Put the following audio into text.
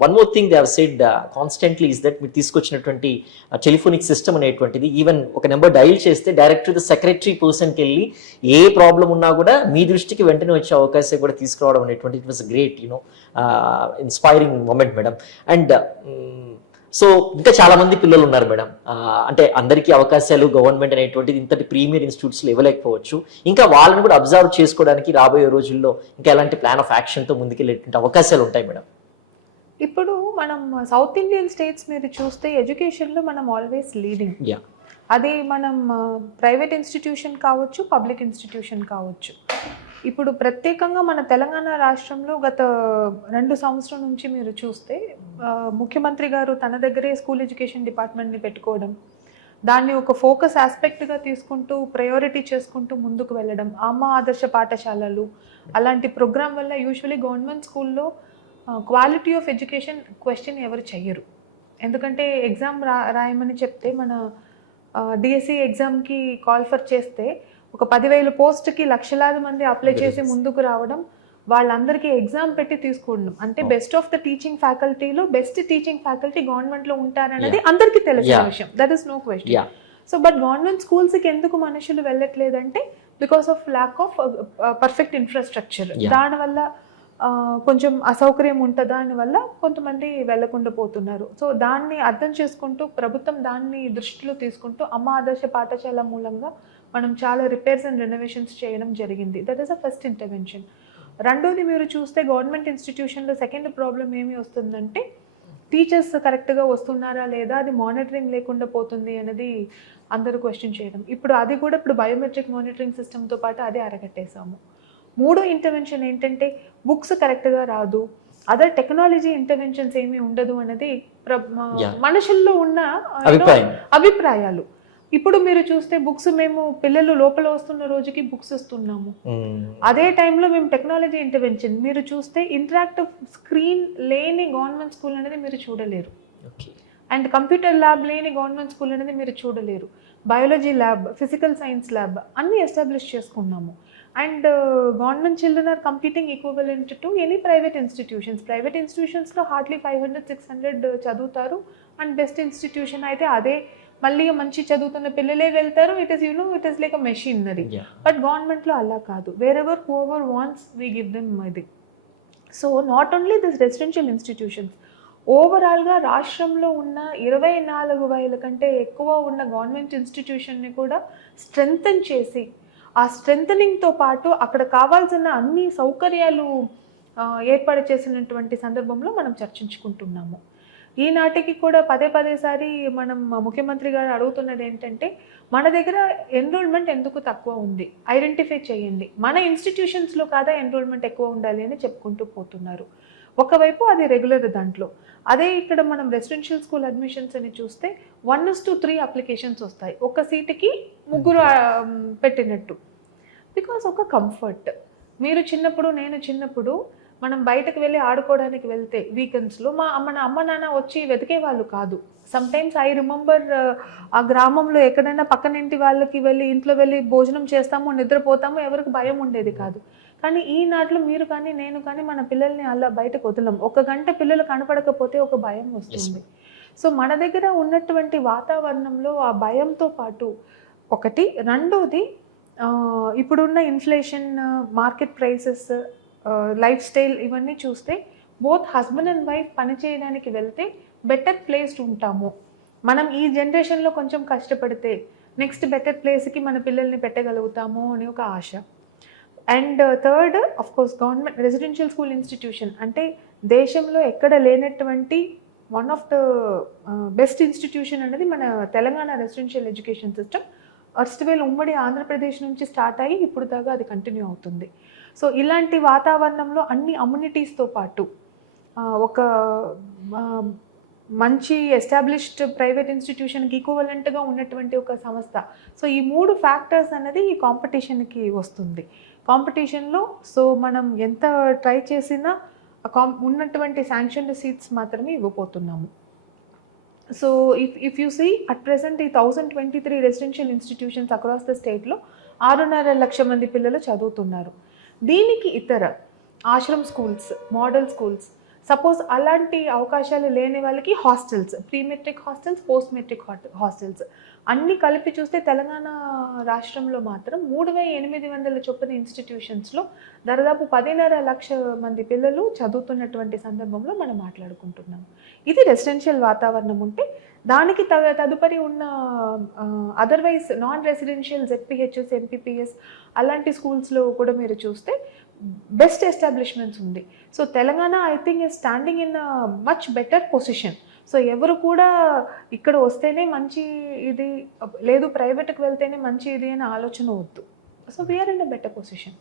One more thing they have said constantly is that మీరు తీసుకొచ్చినటువంటి telephonic system అనేటువంటిది even ఒక నెంబర్ డైల్ చేస్తే డైరెక్ట్ ద సెక్రటరీ పర్సన్కి వెళ్ళి ఏ ప్రాబ్లం ఉన్నా కూడా మీ దృష్టికి వెంటనే వచ్చే అవకాశం కూడా తీసుకురావడం అనేటువంటి it was great you know inspiring moment madam and so ఇంకా చాలా మంది పిల్లలు ఉన్నారు మేడం అంటే అందరికీ అవకాశాలు గవర్నమెంట్ అనేటువంటిది ఇంతటి ప్రీమియర్ ఇన్స్టిట్యూట్స్లో ఇవ్వలేకపోవచ్చు ఇంకా వాళ్ళని కూడా అబ్జర్వ్ చేసుకోవడానికి రాబోయే రోజుల్లో ఇంకా ఎలాంటి ప్లాన్ ఆఫ్ యాక్షన్తో ముందుకెళ్ళేటువంటి అవకాశాలు ఉంటాయి మేడం ఇప్పుడు మనం సౌత్ ఇండియన్ స్టేట్స్ మీరు చూస్తే ఎడ్యుకేషన్లో మనం ఆల్వేస్ లీడింగ్ యా అది మనం ప్రైవేట్ ఇన్స్టిట్యూషన్ కావచ్చు పబ్లిక్ ఇన్స్టిట్యూషన్ కావచ్చు. ఇప్పుడు ప్రత్యేకంగా మన తెలంగాణ రాష్ట్రంలో గత రెండు సంవత్సరం నుంచి మీరు చూస్తే ముఖ్యమంత్రి గారు తన దగ్గరే స్కూల్ ఎడ్యుకేషన్ డిపార్ట్మెంట్ని పెట్టుకోవడం దాన్ని ఒక ఫోకస్ ఆస్పెక్ట్గా తీసుకుంటూ ప్రయారిటీ చేసుకుంటూ ముందుకు వెళ్ళడం అమ్మ ఆదర్శ పాఠశాలలు అలాంటి ప్రోగ్రామ్ వల్ల యూజువలీ గవర్నమెంట్ స్కూల్లో క్వాలిటీ ఆఫ్ ఎడ్యుకేషన్ క్వశ్చన్ ఎవరు చెయ్యరు. ఎందుకంటే ఎగ్జామ్ రా రాయమని చెప్తే మన డిఎస్సి ఎగ్జామ్కి కాల్ ఫర్ చేస్తే ఒక పదివేల పోస్ట్కి లక్షలాది మంది అప్లై చేసి ముందుకు రావడం వాళ్ళందరికీ ఎగ్జామ్ పెట్టి తీసుకోవడం అంటే బెస్ట్ ఆఫ్ ద టీచింగ్ ఫ్యాకల్టీలో బెస్ట్ టీచింగ్ ఫ్యాకల్టీ గవర్నమెంట్లో ఉంటారనేది అందరికీ తెలిసిన. విషయం. That is no question so but government స్కూల్స్కి ఎందుకు మనుషులు వెళ్ళట్లేదంటే because of lack of perfect infrastructure. దానివల్ల కొంచెం అసౌకర్యం ఉంటుంది దానివల్ల కొంతమంది వెళ్ళకుండా పోతున్నారు. సో దాన్ని అర్థం చేసుకుంటూ ప్రభుత్వం దాన్ని దృష్టిలో తీసుకుంటూ అమ్మ ఆదర్శ పాఠశాల మూలంగా మనం చాలా రిపేర్స్ అండ్ రెనోవేషన్స్ చేయడం జరిగింది. That is a first intervention రెండోది మీరు చూస్తే గవర్నమెంట్ ఇన్స్టిట్యూషన్లో సెకండ్ ప్రాబ్లం ఏమి వస్తుందంటే టీచర్స్ కరెక్ట్గా వస్తున్నారా లేదా అది మానిటరింగ్ లేకుండా పోతుంది అనేది అందరూ క్వశ్చన్ చేయడం. ఇప్పుడు అది కూడా ఇప్పుడు బయోమెట్రిక్ మానిటరింగ్ సిస్టమ్తో పాటు అదే అరగట్టేశాము. మూడో ఇంటర్వెన్షన్ ఏంటంటే బుక్స్ కరెక్ట్గా రాదు. అదర్ టెక్నాలజీ ఇంటర్వెన్షన్స్ ఏమీ ఉండదు Yeah. మనుషుల్లో ఉన్న అభిప్రాయాలు. ఇప్పుడు మీరు చూస్తే బుక్స్ మేము పిల్లలు లోపల వస్తున్న రోజుకి బుక్స్ ఇస్తున్నాము. అదే టైంలో మేము టెక్నాలజీ ఇంటర్వెన్షన్ మీరు చూస్తే ఇంటరాక్టివ్ స్క్రీన్ లేని గవర్నమెంట్ స్కూల్ అనేది మీరు చూడలేరు. అండ్ కంప్యూటర్ ల్యాబ్ లేని గవర్నమెంట్ స్కూల్ అనేది మీరు చూడలేరు. Biology lab physical science lab అన్నీ ఎస్టాబ్లిష్ చేసుకున్నాము. And government children are competing equivalent to any private institutions private ఇన్స్టిట్యూషన్స్లో hardly five hundred six hundred చదువుతారు. అండ్ బెస్ట్ ఇన్స్టిట్యూషన్ అయితే అదే. మళ్ళీ మంచి చదువుతున్న పిల్లలే వెళ్తారు. It is you know it is like a machinery but గవర్నమెంట్లో అలా కాదు. Wherever whoever wants we give them ఇది so not only this residential institutions ఓవరాల్గా రాష్ట్రంలో ఉన్న ఇరవై నాలుగు వేల కంటే ఎక్కువ ఉన్న గవర్నమెంట్ ఇన్స్టిట్యూషన్ని కూడా స్ట్రెంగ్తన్ చేసి ఆ స్ట్రెంథనింగ్తో పాటు అక్కడ కావాల్సిన అన్ని సౌకర్యాలు ఏర్పాటు చేసినటువంటి సందర్భంలో మనం చర్చించుకుంటున్నాము. ఈనాటికి కూడా పదే పదేసారి మనం ముఖ్యమంత్రి గారు అడుగుతున్నది ఏంటంటే మన దగ్గర ఎన్రోల్మెంట్ ఎందుకు తక్కువ ఉంది? ఐడెంటిఫై చేయండి. మన ఇన్స్టిట్యూషన్స్లో కాదా ఎన్రోల్మెంట్ ఎక్కువ ఉండాలి అని చెప్పుకుంటూ పోతున్నారు. ఒకవైపు అది రెగ్యులర్ దాంట్లో. అదే ఇక్కడ మనం రెసిడెన్షియల్ స్కూల్ అడ్మిషన్స్ అని చూస్తే one is two three applications వస్తాయి. ఒక సీటుకి ముగ్గురు ఆ, పెట్టినట్టు. బికాస్ ఒక కంఫర్ట్ మీరు చిన్నప్పుడు నేను చిన్నప్పుడు మనం బయటకు వెళ్ళి ఆడుకోవడానికి వెళ్తే వీకెండ్స్లో మా మన అమ్మ నాన్న వచ్చి వెతికే వాళ్ళు కాదు. సమ్ టైమ్స్ ఐ రిమెంబర్ ఆ గ్రామంలో ఎక్కడైనా పక్కన ఇంటి వాళ్ళకి వెళ్ళి ఇంట్లో వెళ్ళి భోజనం చేస్తాము నిద్రపోతాము ఎవరికి భయం ఉండేది కాదు. కానీ ఈనాటిలో మీరు కానీ నేను కానీ మన పిల్లల్ని అలా బయటకు వదలం. ఒక గంట పిల్లలు కనపడకపోతే ఒక భయం వస్తుంది. సో మన దగ్గర ఉన్నటువంటి వాతావరణంలో ఆ భయంతో పాటు ఒకటి రెండోది ఇప్పుడున్న inflation market prices lifestyle ఇవన్నీ చూస్తే బోత్ హస్బెండ్ అండ్ వైఫ్ పనిచేయడానికి వెళ్తే బెటర్ ప్లేస్డ్ ఉంటాము. మనం ఈ జనరేషన్లో కొంచెం కష్టపడితే నెక్స్ట్ బెటర్ ప్లేస్కి మన పిల్లల్ని పెట్టగలుగుతాము అని ఒక ఆశ. And third of course government residential school institution అంటే దేశంలో ఎక్కడ లేనటువంటి one of the best institution అనేది మన Telangana residential education system as well ఉమ్మడి ఆంధ్రప్రదేశ్ నుంచి స్టార్ట్ అయ్యి ఇప్పుడు దాకా అది కంటిన్యూ అవుతుంది. సో ఇలాంటి వాతావరణంలో అన్ని అమ్యూనిటీస్తో పాటు ఒక మంచి ఎస్టాబ్లిష్డ్ ప్రైవేట్ ఇన్స్టిట్యూషన్కి ఈక్వలెంట్గా ఉన్నటువంటి ఒక సంస్థ. సో ఈ మూడు ఫ్యాక్టర్స్ అనేది ఈ కాంపిటీషన్కి వస్తుంది. కాంపిటీషన్లో సో మనం ఎంత ట్రై చేసినా కాం ఉన్నటువంటి శాంక్షన్ సీట్స్ మాత్రమే ఇవ్వబోతున్నాము. So if if you see at present ఈ thousand twenty three residential institutions across the స్టేట్లో ఆరున్నర లక్ష మంది పిల్లలు చదువుతున్నారు. దీనికి ఇతర Ashram schools model schools suppose అలాంటి అవకాశాలు లేని వాళ్ళకి hostels pre matric hostels post matric hostels. అన్ని కలిపి చూస్తే తెలంగాణ రాష్ట్రంలో మాత్రం మూడు వేల ఎనిమిది వందల చొప్పున ఇన్స్టిట్యూషన్స్లో దాదాపు పదిన్నర లక్ష మంది పిల్లలు చదువుతున్నటువంటి సందర్భంలో మనం మాట్లాడుకుంటున్నాం. ఇది రెసిడెన్షియల్ వాతావరణం ఉంటే దానికి త తదుపరి ఉన్న otherwise non residential ZPHS MPPS అలాంటి స్కూల్స్లో కూడా మీరు చూస్తే బెస్ట్ ఎస్టాబ్లిష్మెంట్స్ ఉంది. So Telangana I think is standing in much better position so ఎవరు కూడా ఇక్కడ వస్తేనే మంచి ఇది లేదు ప్రైవేట్కి వెళ్తేనే మంచి ఇది అనే ఆలోచన వద్దు. So we're in a better position